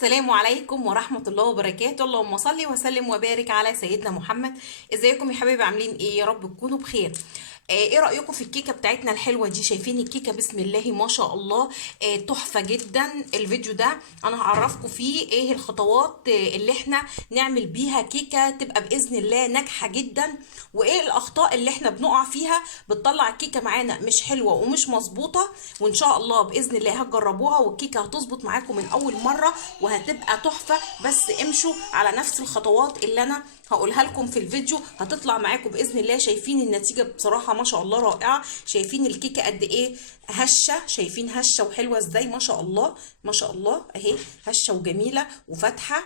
السلام عليكم ورحمة الله وبركاته. اللهم صل وسلم وبارك على سيدنا محمد. ازيكم يا حبايبي؟ عاملين ايه؟ يا رب تكونوا بخير. ايه رأيكم في الكيكة بتاعتنا الحلوة دي؟ شايفين الكيكة؟ بسم الله ما شاء الله. تحفة جدا. الفيديو ده انا هعرفكم فيه ايه الخطوات اللي احنا نعمل بيها كيكة تبقى بإذن الله ناجحة جدا، وايه الاخطاء اللي احنا بنقع فيها بتطلع الكيكة معانا مش حلوة ومش مظبوطة. وان شاء الله بإذن الله هتجربوها والكيكة هتظبط معاكم من اول مرة وهتبقى تحفة. بس امشوا على نفس الخطوات اللي انا هقولها لكم في الفيديو، هتطلع معاكم باذن الله. شايفين النتيجه بصراحه ما شاء الله رائعه. شايفين الكيكه قد ايه هشه؟ شايفين هشه وحلوه ازاي؟ ما شاء الله ما شاء الله اهي هشه وجميله وفاتحه.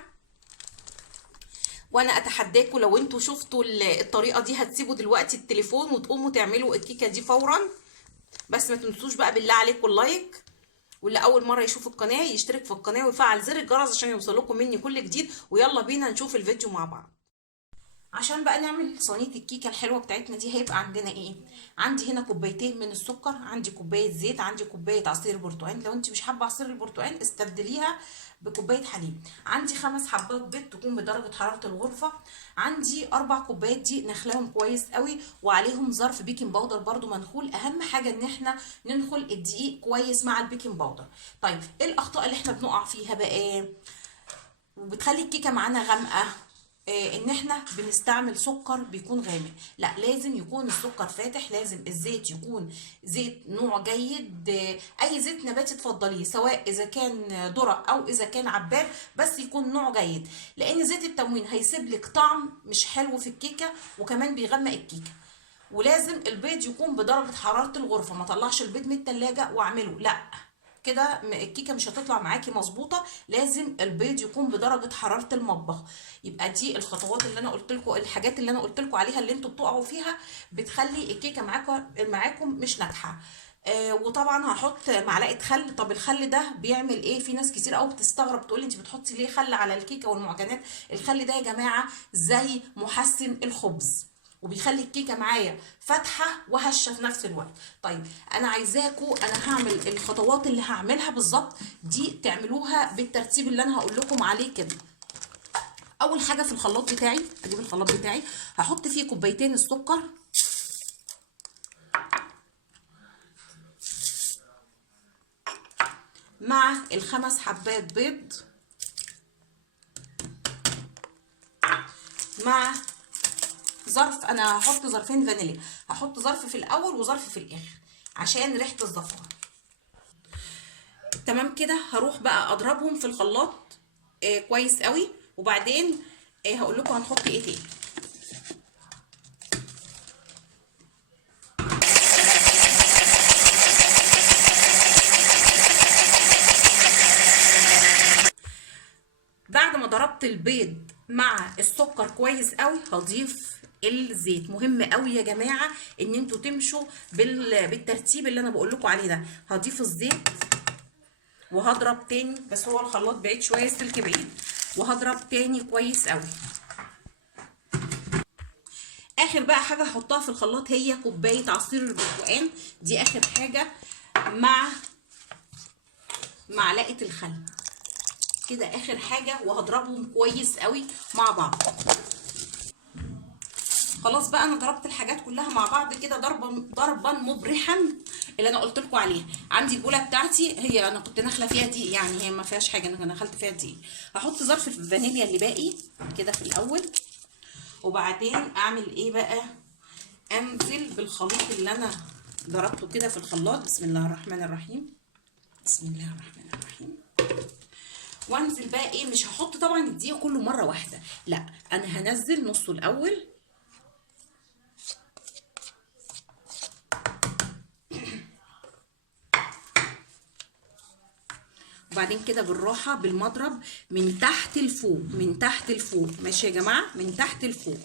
وانا اتحداكم لو انتوا شفتوا الطريقه دي هتسيبوا دلوقتي التليفون وتقوموا تعملوا الكيكه دي فورا. بس ما تنسوش بقى بالله عليكم اللايك، واللي اول مره يشوف القناه يشترك في القناه ويفعل زر الجرس عشان يوصلكم مني كل جديد. ويلا بينا نشوف الفيديو مع بعض. عشان بقى نعمل صينيه الكيكه الحلوه بتاعتنا دي هيبقى عندنا ايه؟ عندي هنا كوبايتين من السكر، عندي كوبايه زيت، عندي كوبايه عصير برتقال. لو انت مش حابه عصير البرتقال استبدليها بكوبايه حليب. عندي 5 حبات بيض تكون بدرجه حراره الغرفه. عندي 4 كوبايات دي نخلاهم كويس قوي وعليهم ظرف بيكنج باودر برده منخول. اهم حاجه ان احنا ننخل الدقيق كويس مع البيكنج باودر. طيب ايه الاخطاء اللي احنا بنقع فيها بقى وبتخلي الكيكه معانا غامقه؟ ان احنا بنستعمل سكر بيكون غامق. لا، لازم يكون السكر فاتح، لازم الزيت يكون زيت نوع جيد. اي زيت نباتي تفضليه، سواء اذا كان ذره او اذا كان عباد، بس يكون نوع جيد. لان زيت التموين هيسيب لك طعم مش حلو في الكيكه وكمان بيغمق الكيكه. ولازم البيض يكون بدرجه حراره الغرفه، ما طلعش البيض من التلاجة واعمله، لا كده الكيكه مش هتطلع معاكي مظبوطه. لازم البيض يكون بدرجه حراره المطبخ. يبقى دي الخطوات اللي انا قلت لكم، الحاجات اللي انا قلت لكم عليها اللي انتوا بتقعوا فيها بتخلي الكيكه معاكم مش ناجحه. وطبعا هحط معلقه خل. طب الخل ده بيعمل ايه؟ في ناس كتير قوي بتستغرب تقول لي انت بتحطي ليه خل على الكيكه والمعجنات. الخل ده يا جماعه زي محسن الخبز، وبيخلي الكيكه معايا فاتحه وهشه في نفس الوقت. طيب انا عايزاكم، انا هعمل الخطوات اللي هعملها بالظبط دي تعملوها بالترتيب اللي انا هقول لكم عليه كده. اول حاجه في الخلاط بتاعي، اجيب الخلاط بتاعي هحط فيه كوبايتين السكر مع ال5 حبات بيض مع ظرف. انا هحط ظرفين فانيليا، هحط ظرف في الاول وظرف في الاخر عشان ريحه الزفاره. تمام كده. هروح بقى اضربهم في الخلاط كويس قوي، وبعدين هقول لكم هنحط ايه تاني. بعد ما ضربت البيض مع السكر كويس قوي هضيف الزيت. مهم قوي يا جماعه ان انتوا تمشوا بالترتيب اللي انا بقول لكم عليه ده. هضيف الزيت وهضرب تاني، بس هو الخلاط بعيد شويه، السلك بعيد، وهضرب تاني كويس قوي. اخر بقى حاجه هحطها في الخلاط هي كوبايه عصير البرتقال، دي اخر حاجه، مع معلقه الخل كده اخر حاجه، وهضربهم كويس قوي مع بعض. خلاص بقى انا ضربت الحاجات كلها مع بعض كده ضربا مبرحا اللي انا قلت لكم عليها. عندي البوله بتاعتي، هي انا كنت نخله فيها دقيق، يعني هي ما فيهاش حاجه، انا نخلت فيها دقيق. هحط ظرف الفانيليا اللي باقي كده في الاول، وبعدين اعمل ايه بقى؟ انزل بالخليط اللي انا ضربته كده في الخلاط. بسم الله الرحمن الرحيم، بسم الله الرحمن الرحيم. وانزل بقى ايه؟ مش هحط طبعا الدقيق كله مره واحده، لا انا هنزل نصه الاول، وبعدين كده بالراحه بالمضرب من تحت لفوق، من تحت لفوق. ماشي يا جماعه؟ من تحت لفوق.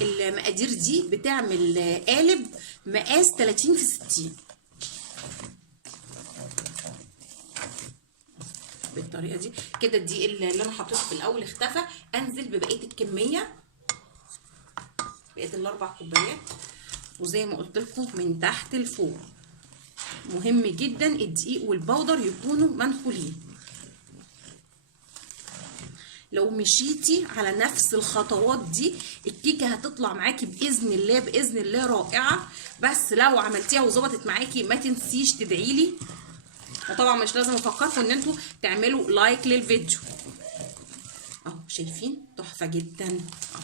المقادير دي بتعمل قالب مقاس 30 في 60 بالطريقه دي كده. الدقيق اللي انا حطيته في الاول اختفى، انزل ببقيه الكميه، بقيه ال4 كوبايات، وزي ما قلت لكم من تحت لفوق. مهم جدا الدقيق والبودر يكونوا منخولين. لو مشيتي على نفس الخطوات دي الكيكه هتطلع معاكي باذن الله باذن الله رائعه. بس لو عملتيها وظبطت معاكي ما تنسيش تدعي لي. وطبعا مش لازم افكركم ان انتوا تعملوا لايك للفيديو. اهو شايفين تحفه جدا اهو،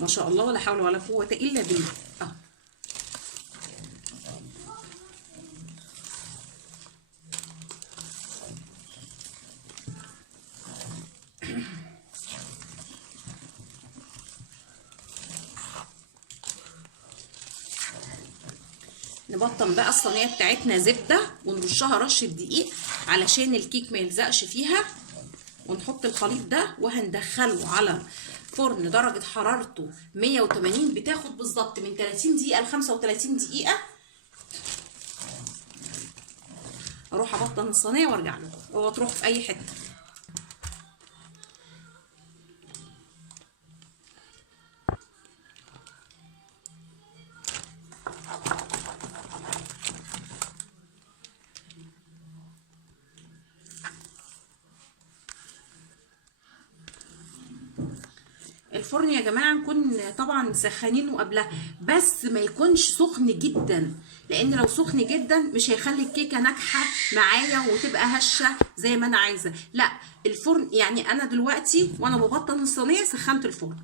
ما شاء الله ولا حول ولا قوه الا بالله اهو. نبطن بقى الصينيه بتاعتنا زبده ونرشها رشه دقيق علشان الكيك ما يلزقش فيها، ونحط الخليط ده وهندخله على فرن درجه حرارته 180. بتاخد بالظبط من 30 دقيقه ل 35 دقيقه. اروح ابطن الصينيه وارجع لكم، اوعوا تروحوا في اي حته. الفرن يا جماعه نكون طبعا مسخنينه قبلها، بس ما يكونش سخن جدا، لان لو سخن جدا مش هيخلي الكيكه ناجحه معايا وتبقى هشه زي ما انا عايزه. لا الفرن يعني انا دلوقتي وانا ببطن الصينيه سخنت الفرن.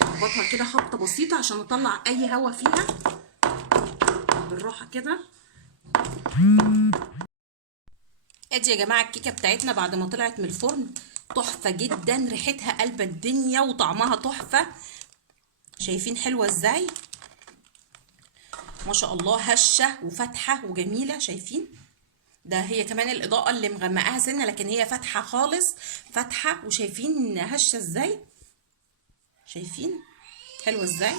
بطها كده خبطه بسيطه عشان اطلع اي هوا فيها بالراحه كده. ادي يا جماعه الكيكه بتاعتنا بعد ما طلعت من الفرن تحفه جدا، ريحتها قلبة الدنيا وطعمها تحفه. شايفين حلوه ازاي؟ ما شاء الله هشه وفاتحه وجميله. شايفين ده هي كمان الاضاءه اللي مغمقاها سنه، لكن هي فاتحه خالص فاتحه. وشايفين هشه ازاي؟ شايفين حلوه ازاي؟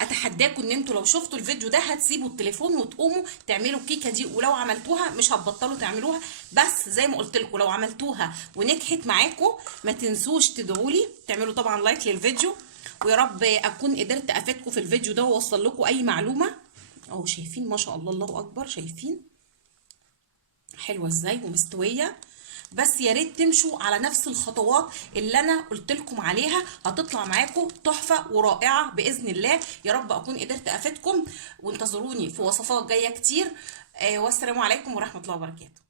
اتحداكم ان انتوا لو شفتوا الفيديو ده هتسيبوا التليفون وتقوموا تعملوا الكيكه دي، ولو عملتوها مش هتبطلوا تعملوها. بس زي ما قلت لكم لو عملتوها ونجحت معاكم ما تنسوش تدعوا لي، تعملوا طبعا لايك للفيديو. ويا رب اكون قدرت افيدكم في الفيديو ده واوصل لكم اي معلومه. اهو شايفين ما شاء الله الله اكبر، شايفين حلوه ازاي ومستويه. بس يا ريت تمشوا على نفس الخطوات اللي انا قلت لكم عليها، هتطلع معاكم تحفه ورائعه باذن الله. يا رب اكون قدرت افيدكم، وانتظروني في وصفات جايه كتير. والسلام عليكم ورحمه الله وبركاته.